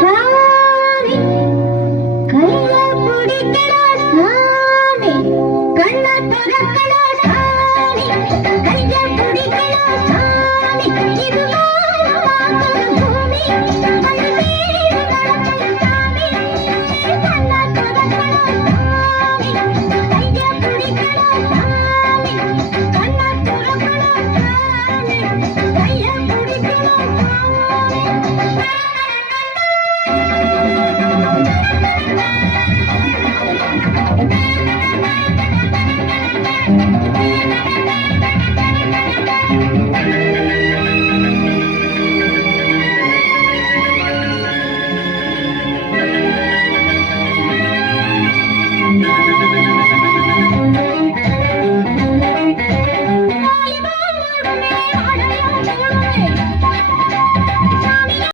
சாமி கைய பிடிக்கடா சாமி கண்ண துறக்கடா சாமி கைய பிடிக்கடா சாமி இது வானமாகுது பூமி அது வீடு நடக்கும் சாமி கண்ண துறக்கடா சாமி கைய பிடிக்கடா சாமி கண்ண துறக்கடா சாமி கைய பிடிக்கடா சாமி